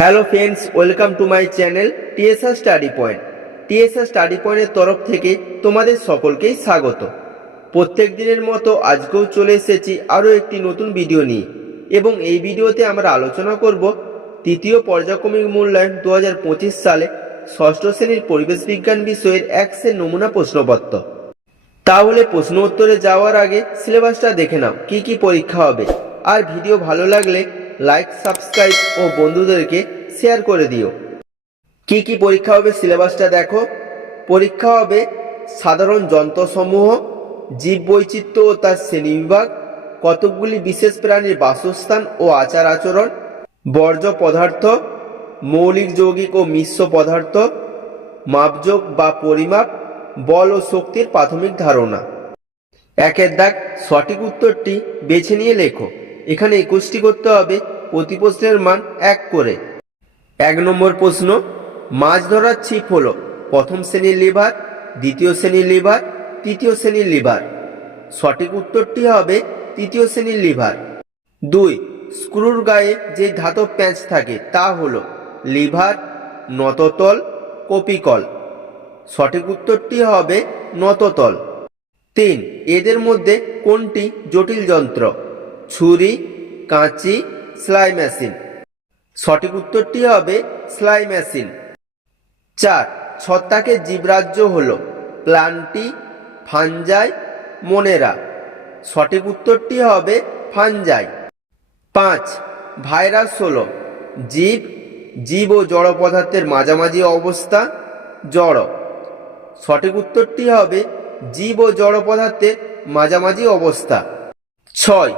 Hello friends, welcome to my channel TSR study point. TSR study পয়েন্টের তরফ থেকে তোমাদের সকলকেই স্বাগত। প্রত্যেক দিনের মতো আজকেও চলে এসেছি আরও একটি নতুন ভিডিও নিয়ে, এবং এই ভিডিওতে আমরা আলোচনা করব তৃতীয় পর্যায়ক্রমিক মূল্যায়ন 2025 সালে ষষ্ঠ শ্রেণীর পরিবেশ বিজ্ঞান বিষয়ের একসের নমুনা প্রশ্নপত্র। তাহলে প্রশ্ন উত্তরে যাওয়ার আগে সিলেবাসটা দেখে নাও কি কি পরীক্ষা হবে, আর ভিডিও ভালো লাগলে লাইক, সাবস্ক্রাইব ও বন্ধুদেরকে শেয়ার করে দিও। কি কি পরীক্ষা হবে সিলেবাসটা দেখো। পরীক্ষা হবে সাধারণ যন্ত্রসমূহ, জীববৈচিত্র্য ও তার শ্রেণীবিভাগ, কতকগুলি বিশেষ প্রাণীর বাসস্থান ও আচার আচরণ, বর্জ্য পদার্থ, মৌলিক যৌগিক ও মিশ্র পদার্থ, মাপযোগ বা পরিমাপ, বল ও শক্তির প্রাথমিক ধারণা। একের দাগ, সঠিক উত্তরটি বেছে নিয়ে লেখো। এখানে 21টি করতে হবে, প্রতি প্রশ্নের মান 1 করে। 1 নম্বর প্রশ্ন, মাছ ধরার ছিপ হলো প্রথম শ্রেণীর লিভার, দ্বিতীয় শ্রেণীর লিভার, তৃতীয় শ্রেণীর লিভার। সঠিক উত্তরটি হবে তৃতীয় শ্রেণীর লিভার। 2, স্ক্রুর গায়ে যে ধাতব প্যাঁচ থাকে তা হলো লিভার, নততল, কপিকল। সঠিক উত্তরটি হবে নততল। 3, এদের মধ্যে কোনটি জটিল যন্ত্র? ছুরি, কাঁচি, সেলাই মেশিন। সঠিক উত্তরটি হবে সেলাই মেশিন। 4, ছত্রাকের জীবরাজ্য হল প্লান্টি, ফাঞ্জাই, মোনেরা। সঠিক উত্তরটি হবে ফাঞ্জাই। 5, ভাইরাস হল জীব ও জড় পদার্থের মাঝামাঝি অবস্থা, জড়। সঠিক উত্তরটি হবে জীব ও জড় পদার্থের মাঝামাঝি অবস্থা। 6,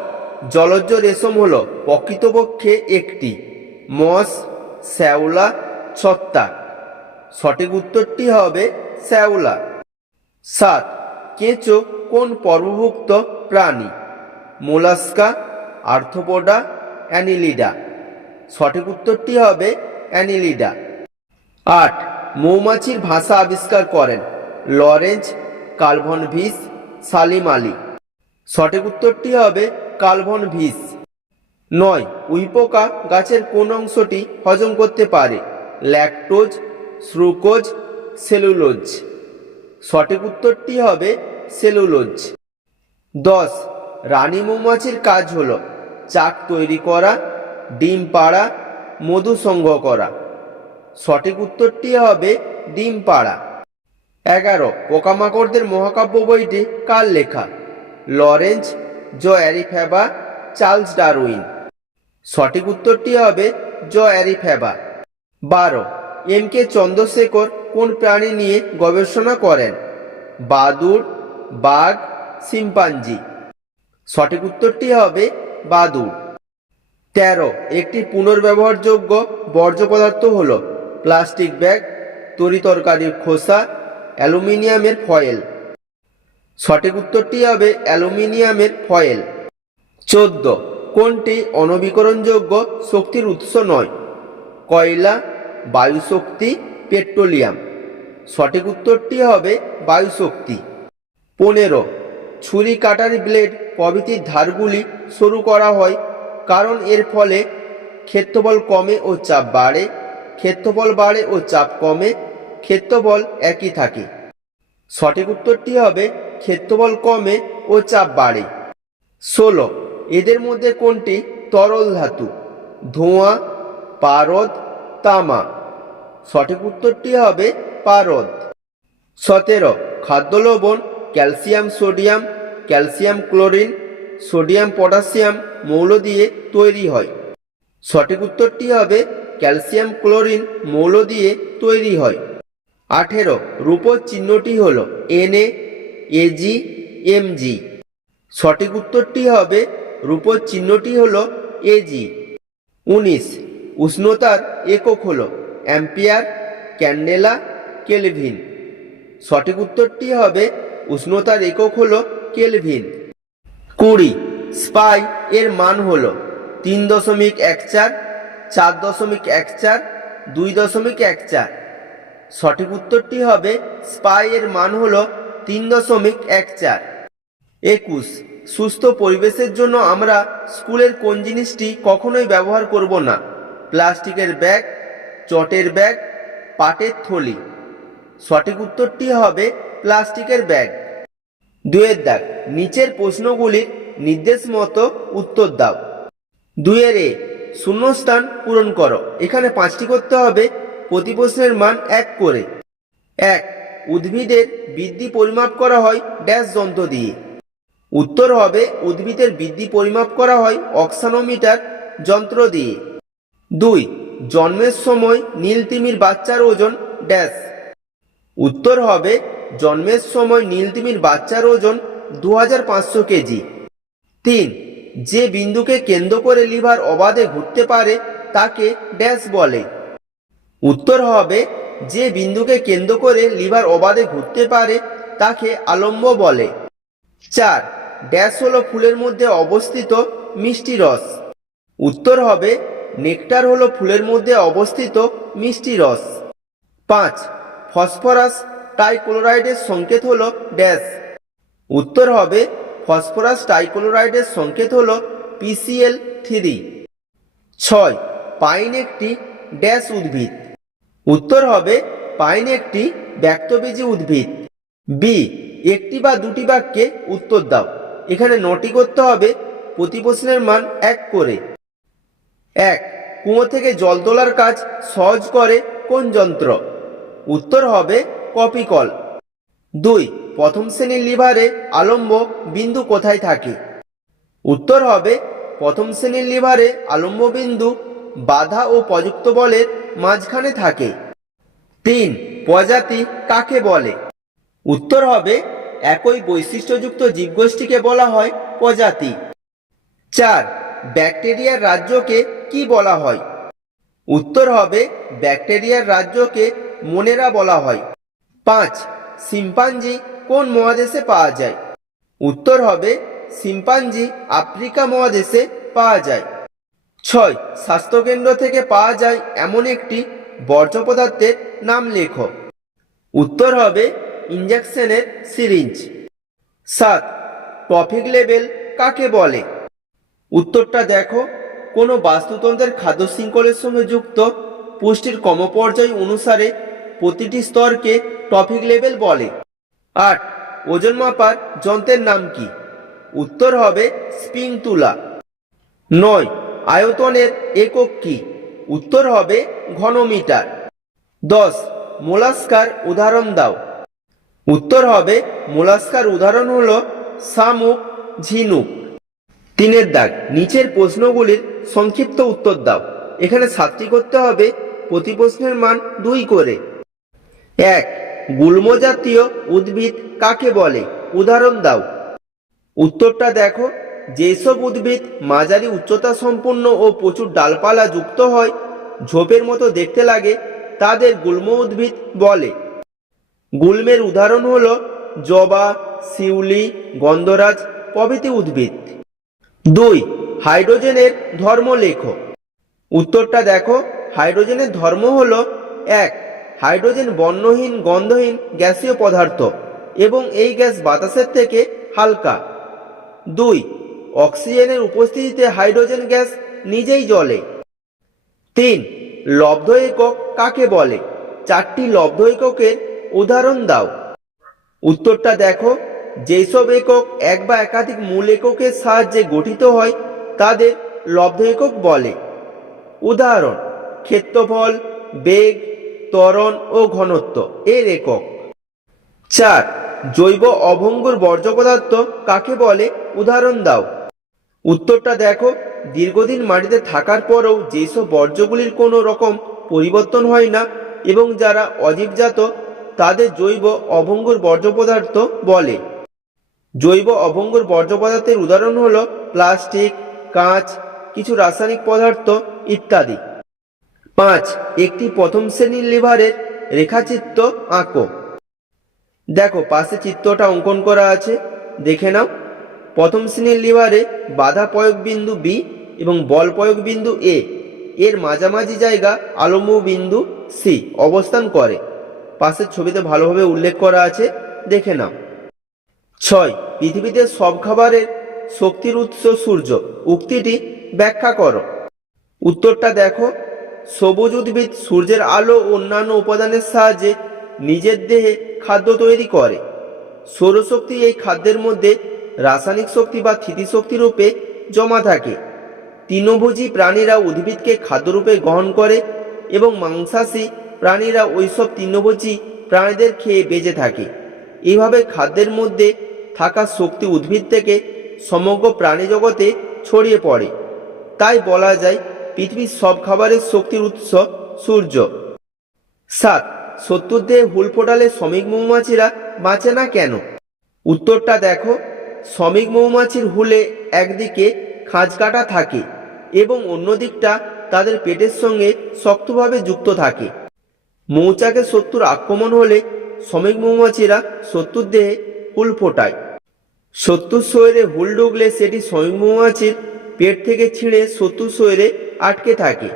জলজ রেশম হল প্রকৃতপক্ষে একটি মস, শ্যাওলা, ছত্রাক। সঠিক উত্তরটি হবে শ্যাওলা। 7, কেঁচো কোন পর্বভুক্ত প্রাণী? Mollusca, Arthropoda, Annelida. সঠিক উত্তরটি হবে অ্যানিলিডা। 8, মৌমাছির ভাষা আবিষ্কার করেন লরেঞ্জ, কার্ল ভন ভিস, সালিম আলী। সঠিক উত্তরটি হবে কার্ল ভন ভিস। 9, উইপোকা গাছের কোন অংশটি হজম করতে পারে? Lactose, sucrose, cellulose. সঠিক উত্তরটি হবে সেলুলোজ। 10, রানী মৌমাছির কাজ হলো চাক তৈরি করা, ডিম পাড়া, মধু সংগ্রহ করা। সঠিক উত্তরটি হবে ডিম পাড়া। 11, পোকামাকড়দের মহাকাব্য বইটি কার লেখা? লরেঞ্জ, জো অ্যারিফেবা, চার্লস ডারউইন। সঠিক উত্তরটি হবে জো অ্যারিফেবা। 12, এম কে চন্দ্রশেখর কোন প্রাণী নিয়ে গবেষণা করেন? বাদুড়, বাঘ, শিম্পাঞ্জি। সঠিক উত্তরটি হবে বাদুড়। 13, একটি পুনর্ব্যবহারযোগ্য বর্জ্য পদার্থ হল প্লাস্টিক ব্যাগ, তরিতরকারির খোসা, অ্যালুমিনিয়ামের ফয়েল। সঠিক উত্তরটি হবে অ্যালুমিনিয়ামের ফয়েল। 14, কোনটি অনবীকরণযোগ্য শক্তির উৎস নয়? কয়লা, বায়ুশক্তি, পেট্রোলিয়াম। সঠিক উত্তরটি হবে বায়ুশক্তি। 15, ছুরি, কাটারি ব্লেড প্রভৃতির ধারগুলি সরু করা হয় কারণ এর ফলে ক্ষেত্রফল কমে ও চাপ বাড়ে, ক্ষেত্রফল বাড়ে ও চাপ কমে, ক্ষেত্রফল একই থাকে। সঠিক উত্তরটি হবে ক্ষেত্রফল কমে ও চাপ বাড়ে। 16, এদের মধ্যে কোনটি তরল ধাতু? ধোঁয়া, পারদ, তামা। সঠিক উত্তরটি হবে পারদ। 17, খাদ্য লবণ calcium sodium, calcium chlorine, sodium potassium মৌল দিয়ে তৈরি হয়। সঠিক উত্তরটি হবে ক্যালসিয়াম ক্লোরিন মৌল দিয়ে তৈরি হয়। 18, রূপোর চিহ্নটি হল Na, Ag, Mg। সঠিক উত্তরটি হবে রূপোর চিহ্নটি হল Ag। 19, উষ্ণতার একক হল অ্যাম্পিয়ার, ক্যান্ডেলা, কেলভিন। সঠিক উত্তরটি হবে উষ্ণতার একক হল কেলভিন। 20, স্পাই এর মান হল 3.14, 4.14, 2.14। সঠিক উত্তরটি হবে স্পাই এর মান হল 3.14। 21, সুস্থ পরিবেশের জন্য আমরা স্কুলের কোন জিনিসটি কখনোই ব্যবহার করব না? প্লাস্টিকের ব্যাগ, চটের ব্যাগ, পাটের থলি। সঠিক উত্তরটি হবে প্লাস্টিকের ব্যাগ। 2 দাগ, নিচের প্রশ্নগুলির নির্দেশ মতো উত্তর দাও। 2 এ শূন্যস্থান পূরণ করো। এখানে 5টি করতে হবে, প্রতি প্রশ্নের মান 1 করে। 1, উদ্ভিদের বৃদ্ধি পরিমাপ করা হয় ড্যাশ যন্ত্র দিয়ে। উত্তর হবে উদ্ভিদের বৃদ্ধি পরিমাপ করা হয় অক্সানোমিটার যন্ত্র দিয়ে। 2, জন্মের সময় নীল তিমির বাচ্চার ওজন ড্যাশ। উত্তর হবে জন্মের সময় নীল তিমির বাচ্চার ওজন 2500 কেজি। 3, যে বিন্দুকে কেন্দ্র করে লিভার অবাধে ঘুরতে পারে তাকে ড্যাশ বলে। উত্তর হবে যে বিন্দুকে কেন্দ্র করে লিভার অবাধে ঘুরতে পারে তাকে আলম্ব বলে। 4, ড্যাশ হলো ফুলের মধ্যে অবস্থিত মিষ্টি রস। উত্তর হবে নেকটার হলো ফুলের মধ্যে অবস্থিত মিষ্টি রস। 5, ফসফরাস ট্রাইক্লোরাইডের সংকেত হলো ড্যাশ। উত্তর হবে ফসফরাস ট্রাইক্লোরাইডের সংকেত হলো PCl3। 6, পাইন একটি ড্যাশ উদ্ভিদ। উত্তর হবে পাইন একটি ব্যক্তবীজী উদ্ভিদ। বি, একটি বা দুটি বাক্যে উত্তর দাও। এখানে 9টি করতে হবে, প্রতি প্রশ্নের মান 1 করে। 1, কুয়ো থেকে জল তোলার কাজ সহজ করে কোন যন্ত্র? উত্তর হবে কপিকল। 2, প্রথম শ্রেণীর লিভারে আলম্ব বিন্দু কোথায় থাকে? উত্তর হবে প্রথম শ্রেণীর লিভারে আলম্ব বিন্দু বাধা ও প্রযুক্ত বলের মাঝখানে থাকে। 3, প্রজাতি কাকে বলে? উত্তর হবে একই বৈশিষ্ট্যযুক্ত জীবগোষ্ঠীকে বলা হয় প্রজাতি। 4, ব্যাকটেরিয়ার রাজ্যকে কি বলা হয়? উত্তর হবে ব্যাকটেরিয়ার রাজ্যকে মোনেরা বলা হয়। 5, শিম্পাঞ্জি কোন মহাদেশে পাওয়া যায়? উত্তর হবে শিম্পাঞ্জি আফ্রিকা মহাদেশে পাওয়া যায়। 6, স্বাস্থ্যকেন্দ্র থেকে পাওয়া যায় এমন একটি বর্জ্য পদার্থের নাম লেখো। উত্তর হবে ইঞ্জেকশনের সিরিঞ্জ। 7, ট্রফিক লেভেল কাকে বলে? উত্তরটা দেখো, কোনো বাস্তুতন্ত্রের খাদ্য শৃঙ্খলের সঙ্গে যুক্ত পুষ্টির ক্রমপর্যায় অনুসারে প্রতিটি স্তরকে ট্রফিক লেভেল বলে। 8, ওজন মাপার যন্ত্রের নাম কি? উত্তর হবে স্প্রিং তুলা। 9, আয়তনের একক কি? উত্তর হবে ঘনমিটার। 10, মোলাস্কার উদাহরণ দাও। উত্তর হবে মোলাস্কার উদাহরণ হলো শামুক, ঝিনুক। 3 দাগ, নিচের প্রশ্নগুলির সংক্ষিপ্ত উত্তর দাও। এখানে 7টি করতে হবে, প্রতি প্রশ্নের মান 2 করে। 1, গুল্ম জাতীয় উদ্ভিদ কাকে বলে? উদাহরণ দাও। উত্তরটা দেখো, যেসব উদ্ভিদ মাঝারি উচ্চতা সম্পন্ন ও প্রচুর ডালপালা যুক্ত হয়, ঝোপের মতো দেখতে লাগে, তাদের গুল্ম উদ্ভিদ বলে। গুল্মের উদাহরণ হলো জবা, শিউলি, গন্ধরাজ প্রভৃতি উদ্ভিদ। 2, হাইড্রোজেনের ধর্ম লেখো। উত্তরটা দেখো, হাইড্রোজেনের ধর্ম হলো 1, হাইড্রোজেন বর্ণহীন গন্ধহীন গ্যাসীয় পদার্থ এবং এই গ্যাস বাতাসের থেকে হালকা। 2, অক্সিজেনের উপস্থিতিতে হাইড্রোজেন গ্যাস নিজেই জ্বলে। 3, লব্ধ একক কাকে বলে? 4টি লব্ধ এককের উদাহরণ দাও। উত্তরটা দেখো, যেসব একক এক বা একাধিক মূল এককের সাহায্যে গঠিত হয় তাদের লব্ধ একক বলে। উদাহরণ, ক্ষেত্রফল, বেগ, ত্বরণ ও ঘনত্ব এর একক। 4, জৈব অভঙ্গুর বর্জ্য পদার্থ কাকে বলে? উদাহরণ দাও। উত্তরটা দেখো, দীর্ঘদিন মাটিতে থাকার পরেও যেসব বর্জ্যগুলির কোনো রকম পরিবর্তন হয় না এবং যারা অজীবজাত তাদের জৈব অভঙ্গুর বর্জ্য পদার্থ বলে। জৈব অভঙ্গুর বর্জ্য পদার্থের উদাহরণ হলো প্লাস্টিক, কাঁচ, কিছু রাসায়নিক পদার্থ ইত্যাদি। 5, একটি প্রথম শ্রেণীর লিভারের রেখাচিত্র আঁকো। দেখো, পাশে চিত্রটা অঙ্কন করা আছে, দেখে নাও। প্রথম শ্রেণীর লিভারে বাধা প্রয়োগ বিন্দু বি এবং বল প্রয়োগ বিন্দু এ এর মাঝামাঝি জায়গা আলম্ব বিন্দু সি অবস্থান করে। পাশের ছবিতে ভালোভাবে উল্লেখ করা আছে, দেখে নাও। 6, পৃথিবীতে সব খাবারের শক্তির উৎস সূর্য, উক্তিটি ব্যাখ্যা করো। উত্তরটা দেখো, সবুজ উদ্ভিদ সূর্যের আলো ও অন্যান্য উপাদানের সাহায্যে নিজের দেহে খাদ্য তৈরি করে। সৌরশক্তি এই খাদ্যের মধ্যে রাসায়নিক শক্তি বা স্থিতিশক্তি রূপে জমা থাকে। তৃণভোজী প্রাণীরা উদ্ভিদকে খাদ্যরূপে গ্রহণ করে এবং মাংসাশী প্রাণীরা ওইসব তৃণভোজী প্রাণীদের খেয়ে বেঁচে থাকে। এইভাবে খাদ্যের মধ্যে থাকা শক্তি উদ্ভিদ থেকে সমগ্র প্রাণী জগতে ছড়িয়ে পড়ে। তাই বলা যায় পৃথিবীর সব খাবারের শক্তির উৎস সূর্য। 7. শত্রুর দেহে হুল ফোটালে শ্রমিক মৌমাছিরা বাঁচে না কেন? উত্তরটা দেখো। শ্রমিক মৌমাছির হুলে একদিকে খাঁজ কাটা থাকে এবং অন্য দিকটা তাদের পেটের সঙ্গে শক্তভাবে যুক্ত থাকে। মৌচাকে শত্রুর আক্রমণ হলে শ্রমিক মৌমাছিরা শত্রুর দেহে হুল ফোটায়। শত্রুর শরীরে হুল ঢুকলে সেটি শ্রমিক মৌমাছির পেট থেকে ছিঁড়ে শত্রুর শরীরে আটকে থাকে,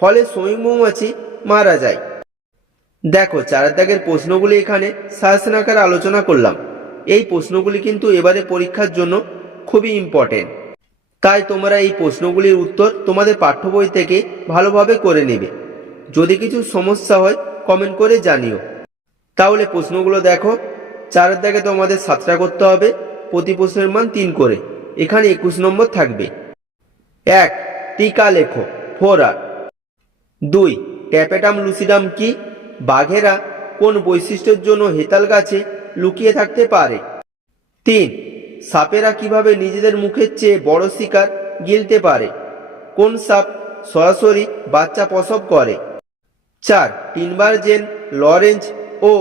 ফলে শ্রমিক মৌমাছি মারা যায়। দেখো, 4 দাগের প্রশ্নগুলি এখানে সাজেশন আকারে আলোচনা করলাম। এই প্রশ্নগুলি কিন্তু এবারে পরীক্ষার জন্য খুবই ইম্পর্টেন্ট, তাই তোমরা এই প্রশ্নগুলির উত্তর তোমাদের পাঠ্য বই থেকে ভালোভাবে করে নেবে। যদি কিছু সমস্যা হয় কমেন্ট করে জানিও। তাহলে প্রশ্নগুলো দেখো। 4 দাগে তোমাদের 7টা করতে হবে, প্রতি প্রশ্নের মান 3 করে। এখানে 21 নম্বর থাকবে। 1. টিকা লেখো। 4R। 2. ট্যাপেটাম লুসিডাম কি? বাঘেরা কোন বৈশিষ্ট্যের জন্য হেতাল গাছে লুকিয়ে থাকতে পারে? 3. সাপেরা কিভাবে নিজেদের মুখের চেয়ে বড় শিকার গিলতে পারে? কোন সাপ সরাসরি বাচ্চা প্রসব করে? 4. টিনবার জেন, লরেঞ্জ ও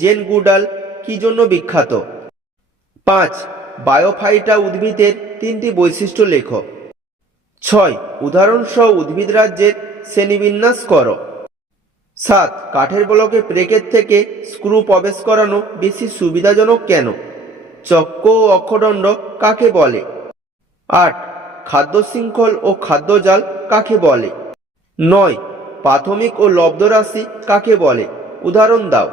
জেন গুডাল কি জন্য বিখ্যাত? 5. বায়োফাইটা উদ্ভিদের 3টি বৈশিষ্ট্য লেখো। 6. উদাহরণসহ উদ্ভিদ রাজ্যের শ্রেণীবিন্যাস করো। 7. কাঠের ব্লকে ব্রেকের থেকে স্ক্রু প্রবেশ করানো বেশি সুবিধাজনক কেন? চক্র ও অক্ষদণ্ড কাকে বলে? 8. খাদ্য শৃঙ্খল ও খাদ্যজাল কাকে বলে? 9. প্রাথমিক ও লব্ধ রাশি কাকে বলে? উদাহরণ দাও।